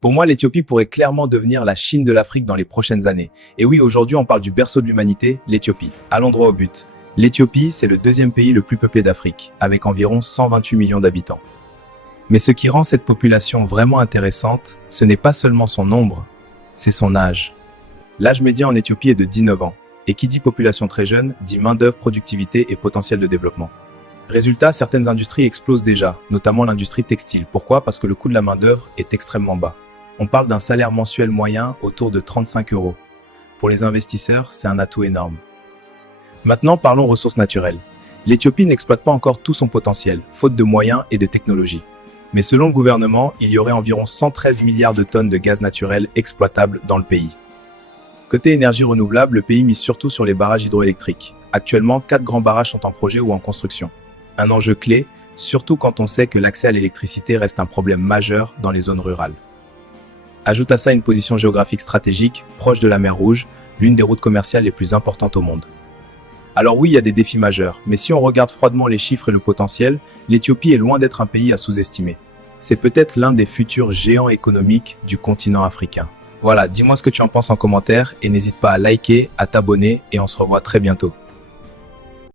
Pour moi, l'Éthiopie pourrait clairement devenir la Chine de l'Afrique dans les prochaines années. Et oui, aujourd'hui, on parle du berceau de l'humanité, l'Éthiopie. Allons droit au but. L'Éthiopie, c'est le deuxième pays le plus peuplé d'Afrique, avec environ 128 millions d'habitants. Mais ce qui rend cette population vraiment intéressante, ce n'est pas seulement son nombre, c'est son âge. L'âge médian en Éthiopie est de 19 ans. Et qui dit population très jeune, dit main-d'œuvre, productivité et potentiel de développement. Résultat, certaines industries explosent déjà, notamment l'industrie textile. Pourquoi? Parce que le coût de la main-d'œuvre est extrêmement bas. On parle d'un salaire mensuel moyen autour de 35 euros. Pour les investisseurs, c'est un atout énorme. Maintenant, parlons ressources naturelles. L'Éthiopie n'exploite pas encore tout son potentiel, faute de moyens et de technologies. Mais selon le gouvernement, il y aurait environ 113 milliards de tonnes de gaz naturel exploitables dans le pays. Côté énergie renouvelable, le pays mise surtout sur les barrages hydroélectriques. Actuellement, 4 grands barrages sont en projet ou en construction. Un enjeu clé, surtout quand on sait que l'accès à l'électricité reste un problème majeur dans les zones rurales. Ajoute à ça une position géographique stratégique, proche de la mer Rouge, l'une des routes commerciales les plus importantes au monde. Alors oui, il y a des défis majeurs, mais si on regarde froidement les chiffres et le potentiel, l'Éthiopie est loin d'être un pays à sous-estimer. C'est peut-être l'un des futurs géants économiques du continent africain. Voilà, dis-moi ce que tu en penses en commentaire et n'hésite pas à liker, à t'abonner et on se revoit très bientôt.